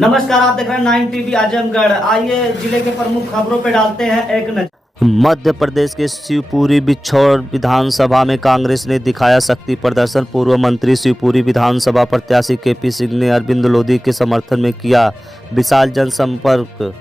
नमस्कार, आप देख रहे हैं 9 टीवी आजमगढ़। आइए जिले के प्रमुख खबरों पे डालते हैं एक नजर। मध्य प्रदेश के शिवपुरी बिछौर विधानसभा में कांग्रेस ने दिखाया शक्ति प्रदर्शन। पूर्व मंत्री शिवपुरी विधानसभा प्रत्याशी केपी सिंह ने अरविंद लोधी के समर्थन में किया विशाल जनसंपर्क।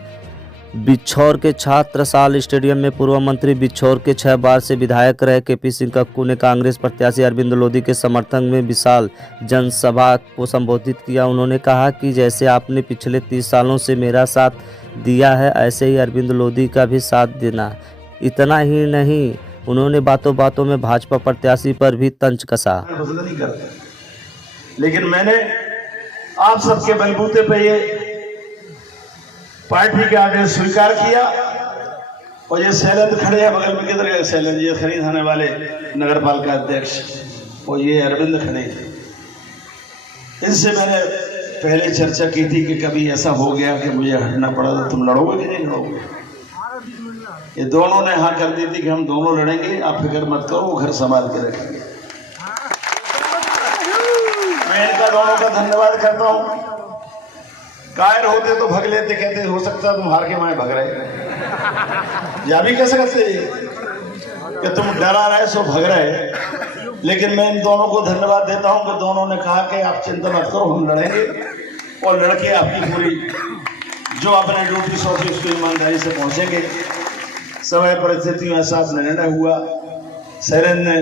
बिछौर के छात्रसाल स्टेडियम में पूर्व मंत्री बिछौर के 6 बार से विधायक रहे केपी सिंह कक्कू ने कांग्रेस प्रत्याशी अरविंद लोधी के समर्थन में विशाल जनसभा को संबोधित किया। उन्होंने कहा कि जैसे आपने पिछले 30 सालों से मेरा साथ दिया है, ऐसे ही अरविंद लोधी का भी साथ देना। इतना ही नहीं, उन्होंने बातों बातों में भाजपा प्रत्याशी पर भी तंज कसा। नहीं करते, लेकिन मैंने आप सबके बलबूते पे ये पार्टी के आदेश स्वीकार किया। और ये शैलेंद्र खड़े हैं बगल में, किधर गए शैलेंद्र? ये खरीद आने वाले नगर पालिका अध्यक्ष, और ये अरविंद खड़े थे। इनसे मैंने पहले चर्चा की थी कि कभी ऐसा हो गया कि मुझे हटना पड़ा तो तुम लड़ोगे कि नहीं लड़ोगे। ये दोनों ने हाँ कर दी थी कि हम दोनों लड़ेंगे, आप फिक्र मत करो, वो घर संभाल के रखेंगे। मैं इनका दोनों का धन्यवाद करता हूँ। कायर होते तो भग लेते, कहते हो सकता तुम हार के माए भग रहे, या भी कह सकते कि तुम डरा रहे सो भग रहे। लेकिन मैं इन दोनों को धन्यवाद देता हूं कि दोनों ने कहा कि आप चिंता मत करो, हम लड़ेंगे और लड़के आपकी पूरी जो अपने ड्यूटी सौंपी उसको ईमानदारी से पहुंचेंगे। समय परिस्थितियों के साथ निर्णय हुआ, शैलेंद्र ने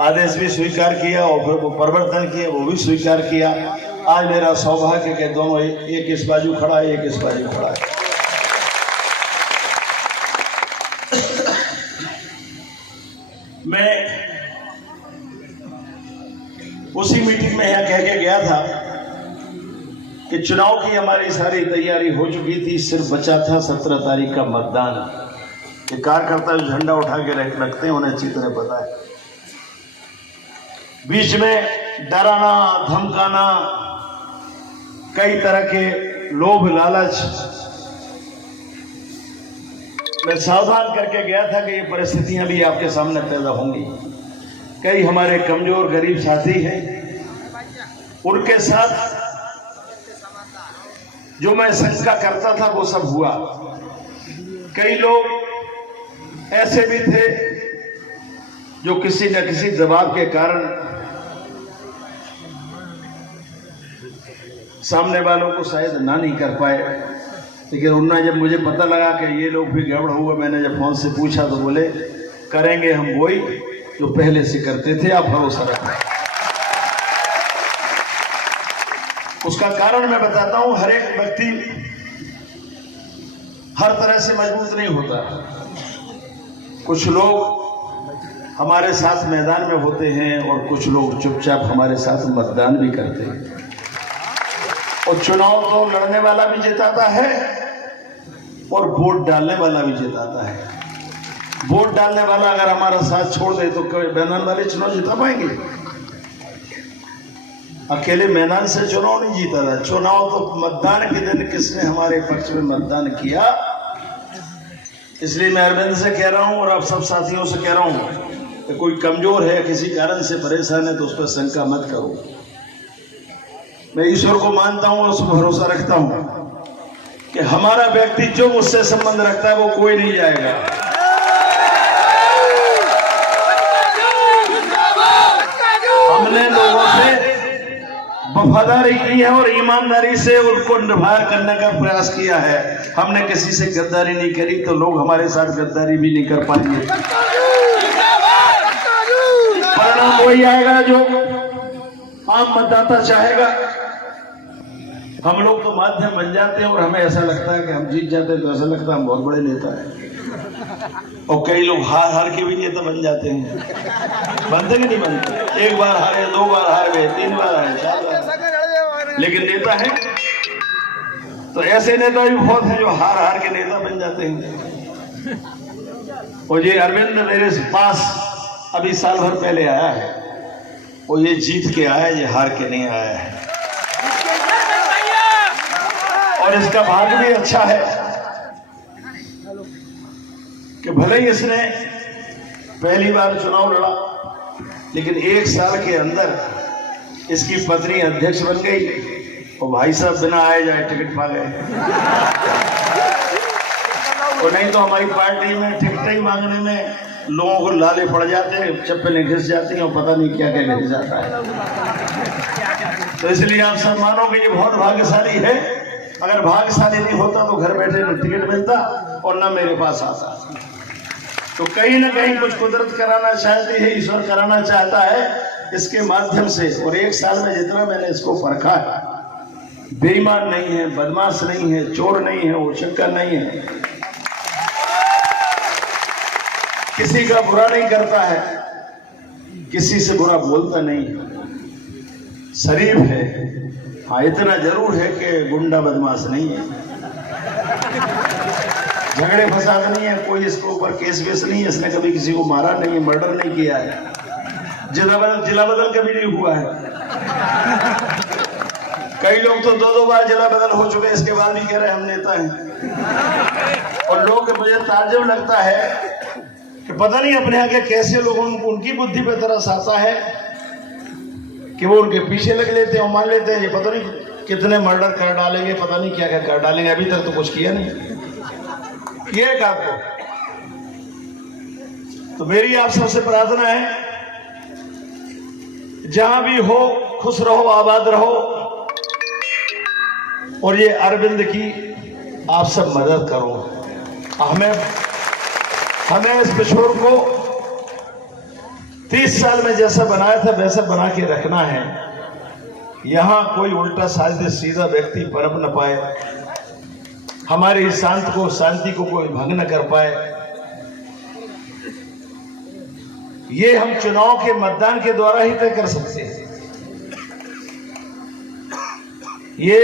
आदेश भी स्वीकार किया और फिर वो परिवर्तन किए, वो भी स्वीकार किया। आज मेरा सौभाग्य कि दोनों एक इस बाजू खड़ा है, एक इस बाजू खड़ा है। मैं उसी मीटिंग में यहां कह के गया था कि चुनाव की हमारी सारी तैयारी हो चुकी थी, सिर्फ बचा था 17 तारीख का मतदान। ये कार्यकर्ता जो झंडा उठा के रखते हैं उन्हें अच्छी तरह पता है। बीच में डराना, धमकाना, कई तरह के लोभ लालच, मैं सावधान करके गया था कि ये परिस्थितियां भी आपके सामने पैदा होंगी। कई हमारे कमजोर गरीब साथी हैं, उनके साथ जो मैं शंका करता था वो सब हुआ। कई लोग ऐसे भी थे जो किसी न किसी दबाव के कारण सामने वालों को शायद ना नहीं कर पाए। लेकिन उन्होंने जब मुझे पता लगा कि ये लोग भी गड़बड़ हुआ, मैंने जब फोन से पूछा तो बोले करेंगे हम वही जो पहले से करते थे, आप भरोसा रखना। उसका कारण मैं बताता हूं। हर एक व्यक्ति हर तरह से मजबूत नहीं होता। कुछ लोग हमारे साथ मैदान में होते हैं और कुछ लोग चुपचाप हमारे साथ मतदान भी करते हैं। और चुनाव तो लड़ने वाला भी जिताता है और वोट डालने वाला भी जिताता है। वोट डालने वाला अगर हमारा साथ छोड़ दे तो मैदान वाले चुनाव जिता पाएंगे? अकेले मैदान से चुनाव नहीं जीता था। चुनाव तो मतदान के दिन किसने हमारे पक्ष में मतदान किया। इसलिए मैं अरविंद से कह रहा हूं और आप सब साथियों से कह रहा हूं कि कोई कमजोर है, किसी कारण से परेशान है तो उस पर शंका मत करो। मैं ईश्वर को मानता हूं और उस पर भरोसा रखता हूं कि हमारा व्यक्ति जो मुझसे संबंध रखता है वो कोई नहीं जाएगा। हमने लोगों से वफादारी की है और ईमानदारी से उनको निर्भर करने का प्रयास किया है। हमने किसी से गद्दारी नहीं करी, तो लोग हमारे साथ गद्दारी भी नहीं कर पाएंगे। परिणाम वही आएगा जो आम मतदाता चाहेगा। हम लोग तो माध्यम बन जाते हैं और हमें ऐसा लगता है कि हम जीत जाते हैं तो ऐसा लगता है हम बहुत बड़े नेता हैं। और कई लोग हार हार के भी नेता बन जाते हैं। बनते कि नहीं बनते? एक बार हारे, 2 बार हार गए, 3 बार हारे, 4 बार, लेकिन नेता है। तो ऐसे नेता भी बहुत हैं जो हार हार के नेता बन जाते हैं। और ये अरविंद मेरे पास अभी साल भर पहले आया है और ये जीत के आया, ये हार के नहीं आया है। और इसका भाग्य भी अच्छा है कि भले ही इसने पहली बार चुनाव लड़ा, लेकिन 1 साल के अंदर इसकी पत्नी अध्यक्ष बन गई वो भाई साहब बिना आए जाए टिकट पा गए। और नहीं तो हमारी पार्टी में टिकट ही मांगने में लोगों को लाले पड़ जाते हैं, चप्पलें घिस जाती हैं और पता नहीं क्या क्या घिस जाता है। तो इसलिए आप सब मानो कि ये बहुत भाग्यशाली है। अगर भाग्यशाली नहीं होता तो घर बैठे न टिकट मिलता और न मेरे पास आता। तो कहीं ना कहीं कुछ कुदरत कराना चाहती है, ईश्वर कराना चाहता है इसके माध्यम से। और 1 साल में जितना मैंने इसको परखा है, बेईमान नहीं है, बदमाश नहीं है, चोर नहीं है, उछक्कर नहीं है, किसी का बुरा नहीं करता है, किसी से बुरा बोलता नहीं, शरीफ है। हाँ, इतना जरूर है कि गुंडा बदमाश नहीं है, झगड़े फसाद नहीं है, कोई इसके ऊपर केस वेस नहीं है, इसने कभी किसी को मारा नहीं है, मर्डर नहीं किया है, जिला बदल कभी नहीं हुआ है। कई लोग तो 2-2 बार जिला बदल हो चुके, इसके बाद भी कह रहे हैं हम नेता हैं। और लोग मुझे ताज्जुब लगता है कि पता नहीं अपने आगे कैसे लोगों को उनकी बुद्धि पे तरस आता है कि वो उनके पीछे लग लेते हैं और मान लेते हैं ये पता नहीं कितने मर्डर कर डालेंगे, पता नहीं क्या क्या कर डालेंगे। अभी तक तो कुछ किया नहीं, किया क्या आपको? तो मेरी आप सबसे प्रार्थना है, जहां भी हो खुश रहो, आबाद रहो, और ये अरविंद की आप सब मदद करो। हमें इस पिछोर को 30 साल में जैसा बनाया था वैसा बना के रखना है। यहां कोई उल्टा साधे सीधा व्यक्ति पनप न पाए, हमारी शांति को कोई भंग न कर पाए। ये हम चुनाव के मतदान के द्वारा ही तय कर सकते हैं। ये